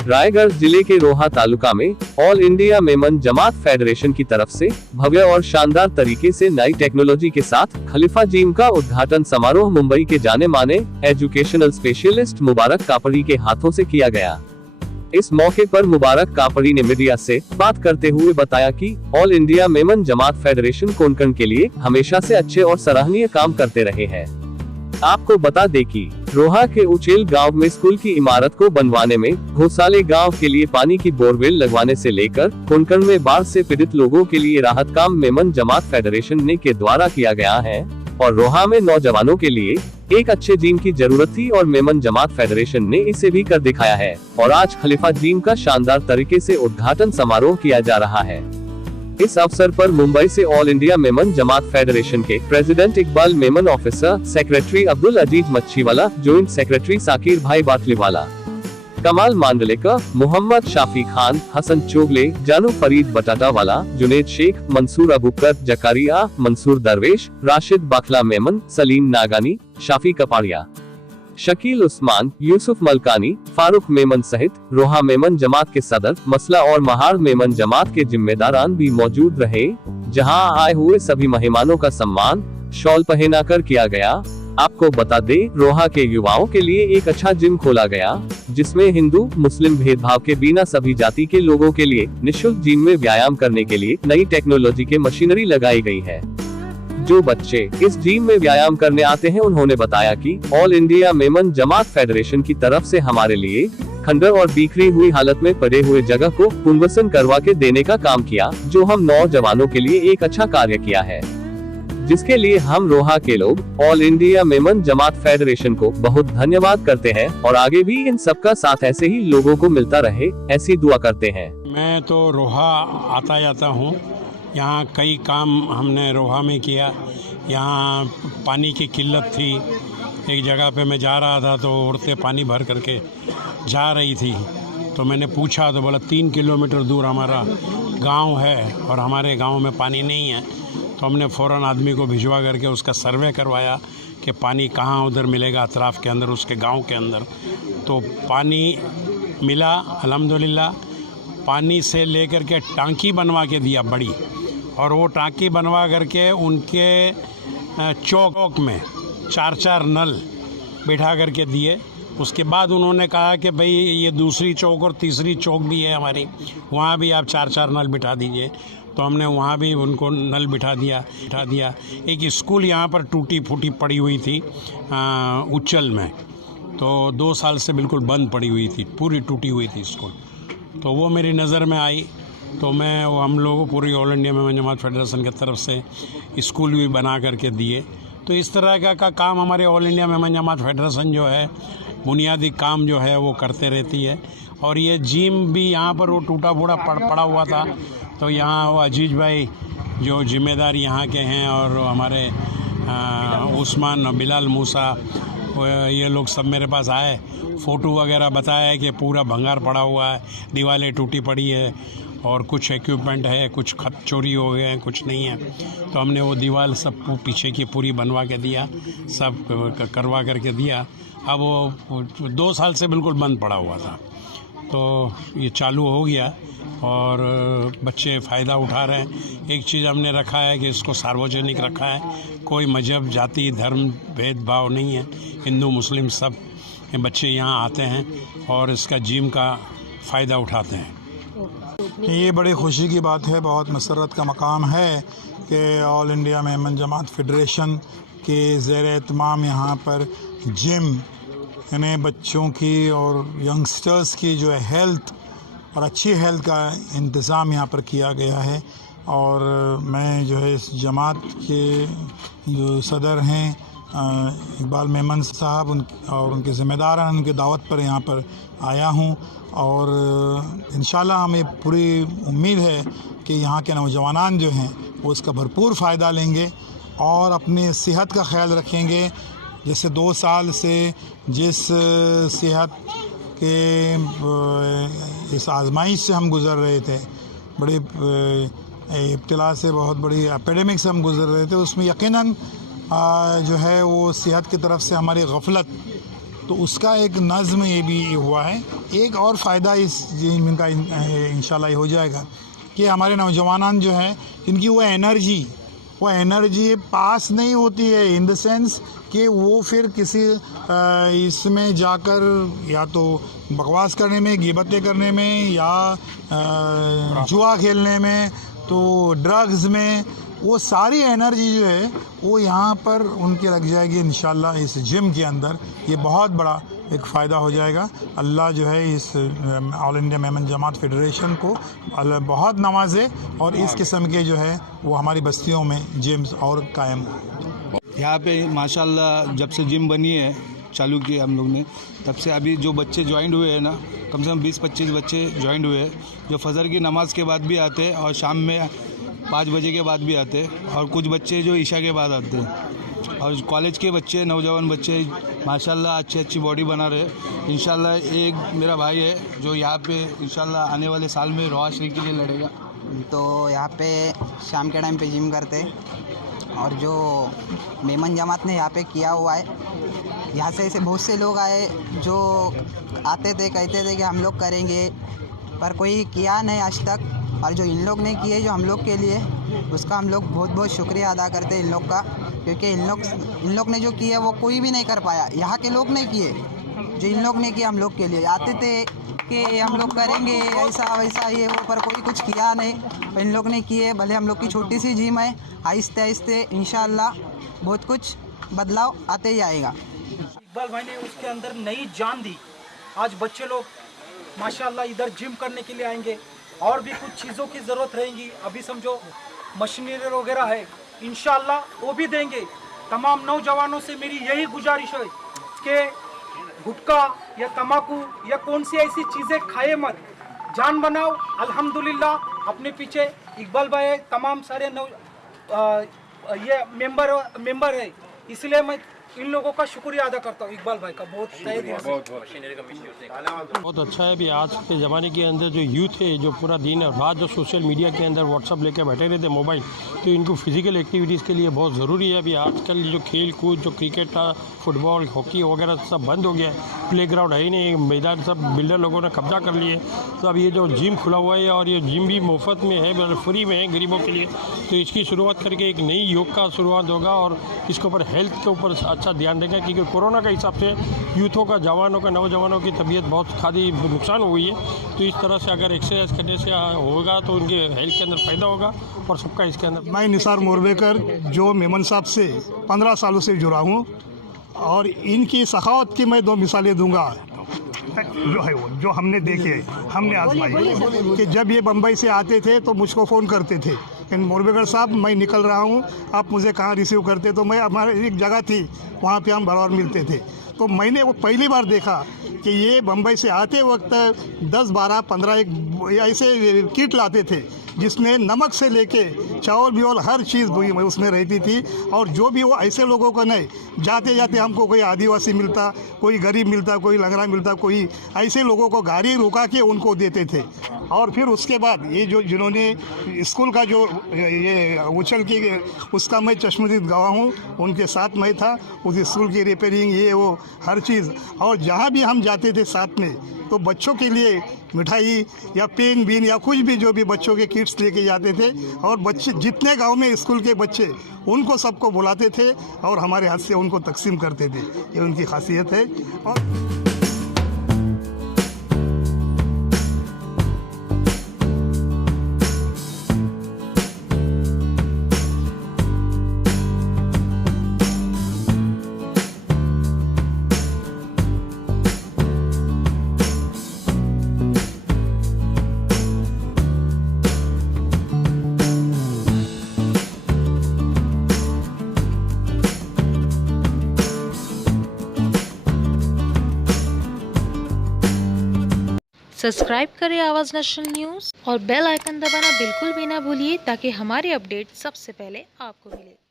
रायगढ़ जिले के रोहा तालुका में all India Memon Jamat federation की तरफ से भव्य और शानदार तरीके से नई टेक्नोलॉजी के साथ खलीफा जिम का उद्घाटन समारोह मुंबई के जाने माने एजुकेशनल स्पेशलिस्ट मुबारक कापड़ी के हाथों से किया गया। इस मौके पर मुबारक कापड़ी ने मीडिया से बात करते हुए बताया कि all India Memon Jamat federation Konkan के लिए हमेशा से अच्छे और सराहनीय काम करते रहे हैं। आपको बता दें कि रोहा के उचेल गांव में स्कूल की इमारत को बनवाने में, घोसाले गांव के लिए पानी की बोरवेल लगवाने से लेकर कोंकण में बाढ़ से पीड़ित लोगों के लिए राहत काम मेमन जमात फेडरेशन ने के द्वारा किया गया है और रोहा में नौजवानों के लिए एक अच्छे जिम की जरूरत थी और मेमन जमात फेडरेशन ने इसे भी कर दिखाया है और आज खलीफा जिम का शानदार तरीके से उद्घाटन समारोह किया जा रहा है। इस अवसर पर मुंबई से all India Memon Jamat federation के president Iqbal Memon, officer secretary Abdul Aziz Machhiwala, joint secretary Sakir भाई बाटलीवाला, कमाल मांडलेकर, मोहम्मद शाफी खान, हसन चोगले, जानू फरीद बटाटावाला, जुनेद शेख, मंसूर अबूकर, जकारिया, मंसूर दरवेश, राशिद बाखला मेमन, सलीम नागानी, शाफी कपाड़िया, शकील उस्मान, यूसुफ मलकानी, फारूक मेमन सहित रोहा मेमन जमात के सदर, मसला और महार मेमन जमात के जिम्मेदारान भी मौजूद रहे, जहां आए हुए सभी मेहमानों का सम्मान शॉल पहनाकर किया गया। आपको बता दे, रोहा के युवाओं के लिए एक अच्छा जिम खोला गया, जिसमें हिंदू मुस्लिम भेदभाव के बिना सभी जाति के लोगों के लिए निःशुल्क जिम में व्यायाम करने के लिए नई टेक्नोलॉजी के मशीनरी लगाई गई है। जो बच्चे इस जिम में व्यायाम करने आते हैं, उन्होंने बताया कि all India Memon Jamat federation की तरफ से हमारे लिए खंडर और बिखरी हुई हालत में पड़े हुए जगह को पुनर्वसन करवा के देने का काम किया, जो हम नौजवानों के लिए एक अच्छा कार्य किया है, जिसके लिए हम रोहा के लोग all India Memon Jamat federation को बहुत धन्यवाद करते हैं और आगे भी इन सबका साथ ऐसे ही लोगों को मिलता रहे, ऐसी दुआ करते हैं। मैं तो रोहा आता जाता हूँ। यहाँ कई काम हमने रोहा में किया। यहाँ पानी की किल्लत थी। एक जगह पे मैं जा रहा था तो औरतें पानी भर करके जा रही थी, तो मैंने पूछा तो बोला 3 किलोमीटर दूर हमारा गांव है और हमारे गांव में पानी नहीं है। तो हमने फ़ौरन आदमी को भिजवा करके उसका सर्वे करवाया कि पानी कहाँ उधर मिलेगा अतराफ़ के अंदर, उसके गांव के अंदर। तो पानी मिला अल्हम्दुलिल्लाह। पानी से लेकर के टांकी बनवा के दिया बड़ी, और वो टांकी बनवा करके उनके चौक में 4-4 नल बिठा करके दिए। उसके बाद उन्होंने कहा कि भाई ये दूसरी चौक और तीसरी चौक भी है हमारी, वहाँ भी आप 4-4 नल बिठा दीजिए। तो हमने वहाँ भी उनको नल बिठा दिया। एक स्कूल यहाँ पर टूटी फूटी पड़ी हुई थी उच्चल में, तो 2 साल से बिल्कुल बंद पड़ी हुई थी, पूरी टूटी हुई थी स्कूल। तो वो मेरी नज़र में आई, तो हम लोगों पूरी all India Memon Jamat federation की तरफ से स्कूल भी बना करके दिए। तो इस तरह का काम हमारे all India Memon Jamat federation जो है बुनियादी काम जो है वो करते रहती है। और ये जिम भी यहाँ पर वो टूटा फूटा पड़ा हुआ था, तो यहाँ वो अजीज भाई जो जिम्मेदार यहाँ के हैं और हमारे उस्मान, बिलाल, मूसा, ये लोग सब मेरे पास आए, फ़ोटो वगैरह बताया कि पूरा भंगार पड़ा हुआ है, दीवारें टूटी पड़ी है और कुछ इक्विपमेंट है, कुछ खत चोरी हो गए हैं, कुछ नहीं है। तो हमने वो दीवार सब पीछे की पूरी बनवा के दिया, सब करवा करके दिया। अब वो 2 साल से बिल्कुल बंद पड़ा हुआ था, तो ये चालू हो गया और बच्चे फ़ायदा उठा रहे हैं। एक चीज़ हमने रखा है कि इसको सार्वजनिक रखा है, कोई मज़हब, जाति, धर्म भेदभाव नहीं है, हिंदू मुस्लिम सब बच्चे यहाँ आते हैं और इसका जिम का फ़ायदा उठाते हैं। ये बड़ी खुशी की बात है, बहुत मसरत का मकाम है कि all India Memon Jamat federation के ज़ेर एहतमाम यहाँ पर जिम, यानी बच्चों की और यंगस्टर्स की जो है हेल्थ और अच्छी हेल्थ का इंतज़ाम यहाँ पर किया गया है। और मैं जो है इस जमात के जो सदर हैं इकबाल मेमन साहब और उनके ज़िम्मेदार हैं, उनकी दावत पर यहाँ पर आया हूँ और इंशाल्लाह हमें पूरी उम्मीद है कि यहाँ के नौजवान जो हैं वो इसका भरपूर फ़ायदा लेंगे और अपनी सेहत का ख्याल रखेंगे। जैसे 2 साल से जिस सेहत के इस आजमाइश से हम गुज़र रहे थे, बड़ी इब्तिला से, बहुत बड़ी एपिडेमिक से हम गुज़र रहे थे, उसमें यकीनन जो है वो सेहत की तरफ से हमारी गफलत तो उसका एक नज़्म ये भी हुआ है। एक और फ़ायदा इस जिम का इंशाल्लाह हो जाएगा कि हमारे नौजवान जो हैं इनकी वो एनर्जी पास नहीं होती है, इन द सेंस कि वो फिर किसी इसमें जाकर या तो बकवास करने में, गिबतें करने में, या जुआ खेलने में, तो ड्रग्स में, वो सारी एनर्जी जो है वो यहाँ पर उनके लग जाएगी इंशाल्लाह इस जिम के अंदर। ये बहुत बड़ा एक फ़ायदा हो जाएगा। अल्लाह जो है इस all India Memon Jamat federation को अल्लाह बहुत नवाजे और इस किस्म के जो है वो हमारी बस्तियों में जिम्स और कायम। यहाँ पे माशाल्लाह जब से जिम बनी है, चालू किया हम लोग ने, तब से अभी जो बच्चे ज्वाइन हुए हैं ना, कम से कम 20-25 बच्चे ज्वाइन हुए हैं, जो फजर की नमाज़ के बाद भी आते हैं और शाम में 5 बजे के बाद भी आते हैं, और कुछ बच्चे जो ईशा के बाद आते हैं, और कॉलेज के बच्चे, नौजवान बच्चे माशाल्लाह अच्छी बॉडी बना रहे। इंशाल्लाह एक मेरा भाई है जो यहाँ पे इंशाल्लाह आने वाले साल में रोहा शरीफ के लिए लड़ेगा। तो यहाँ पे शाम के टाइम पे जिम करते हैं, और जो मेमन जमात ने यहाँ पे किया हुआ है, यहाँ से ऐसे बहुत से लोग आए जो आते थे, कहते थे कि हम लोग करेंगे, पर कोई किया नहीं आज तक। और जो इन लोग ने किए जो हम लोग के लिए, उसका हम लोग बहुत बहुत शुक्रिया अदा करते हैं इन लोग का, क्योंकि इन लोग ने जो किया वो कोई भी नहीं कर पाया। यहाँ के लोग नहीं किए जो इन लोग ने किया हम लोग के लिए। आते थे कि हम लोग करेंगे ऐसा वैसा ये वो, पर कोई कुछ किया नहीं। इन लोग ने किए, भले हम लोग की छोटी सी जिम है, आहिस्ते आहिस्ते इंशाल्लाह बहुत कुछ बदलाव आते ही आएगा। इकबाल भाई ने उसके अंदर नई जान दी। आज बच्चे लोग माशाल्लाह इधर जिम करने के लिए आएंगे, और भी कुछ चीज़ों की ज़रूरत रहेंगी। अभी समझो मशीनरी वगैरह है, इंशाल्लाह वो भी देंगे। तमाम नौजवानों से मेरी यही गुजारिश है कि गुटखा या तम्बाकू या कौन सी ऐसी चीज़ें खाए मत, जान बनाओ। अल्हम्दुलिल्लाह अपने पीछे इकबाल भाई तमाम सारे ये मेंबर है, इसलिए मैं इन लोगों का शुक्रिया अदा करता हूँ इकबाल भाई का बहुत तहे दिल से। बहुत अच्छा है। अभी आज के ज़माने के अंदर जो यूथ है, जो पूरा दिन और रात जो सोशल मीडिया के अंदर व्हाट्सअप लेकर बैठे रहते मोबाइल, तो इनको फिजिकल एक्टिविटीज़ के लिए बहुत ज़रूरी है। अभी आजकल जो खेल कूद, जो क्रिकेट, फुटबॉल, हॉकी वगैरह सब बंद हो गया है, प्ले ग्राउंड है ही नहीं, मैदान सब बिल्डर लोगों ने कब्जा कर लिए। तो अब ये जो जिम खुला हुआ है, और ये जिम भी मुफ्त में है, फ्री में है गरीबों के लिए, तो इसकी शुरुआत करके एक नई योग का शुरुआत होगा, और इसके ऊपर हेल्थ के ऊपर अच्छा ध्यान देगा, क्योंकि कोरोना के हिसाब से यूथों का, जवानों का, नौजवानों की तबीयत बहुत खादी नुकसान हुई है। तो इस तरह से अगर एक्सरसाइज करने से होगा तो उनके हेल्थ के अंदर फ़ायदा होगा और सबका इसके अंदर। मैं निसार मोरवेकर जो मेमन साहब से 15 सालों से जुड़ा हूँ, और इनकी सखावत की मैं 2 मिसालें दूंगा जो है वो जो हमने देखे, हमने आजमाई। कि जब ये बम्बई से आते थे तो मुझको फ़ोन करते थे कि मोरवेकर साहब मैं निकल रहा हूँ, आप मुझे कहाँ रिसीव करते। तो मैं, हमारे एक जगह थी वहाँ पे हम बराबर मिलते थे। तो मैंने वो पहली बार देखा कि ये बम्बई से आते वक्त 10, 12, 15 ऐसे किट लाते थे, जिसमें नमक से लेके चावल भी और हर चीज़ उसमें रहती थी। और जो भी वो ऐसे लोगों को नहीं, जाते जाते हमको कोई आदिवासी मिलता, कोई गरीब मिलता, कोई लंगड़ा मिलता, कोई ऐसे लोगों को गाड़ी रुका के उनको देते थे। और फिर उसके बाद ये जो जिन्होंने स्कूल का जो ये उछल के, उसका मैं चश्मदीद गवाह हूँ, उनके साथ मैं था। उस स्कूल की रिपेयरिंग, ये वो हर चीज़। और जहाँ भी हम जाते थे साथ में, तो बच्चों के लिए मिठाई या पेन बीन या कुछ भी जो भी बच्चों के किट्स लेके जाते थे, और बच्चे जितने गांव में स्कूल के बच्चे, उनको सबको बुलाते थे और हमारे हाथ से उनको तकसीम करते थे। ये उनकी खासियत है। और सब्सक्राइब करें आवाज़ नेशनल न्यूज़ और बेल आइकन दबाना बिल्कुल भी ना भूलिए, ताकि हमारे अपडेट सबसे पहले आपको मिले।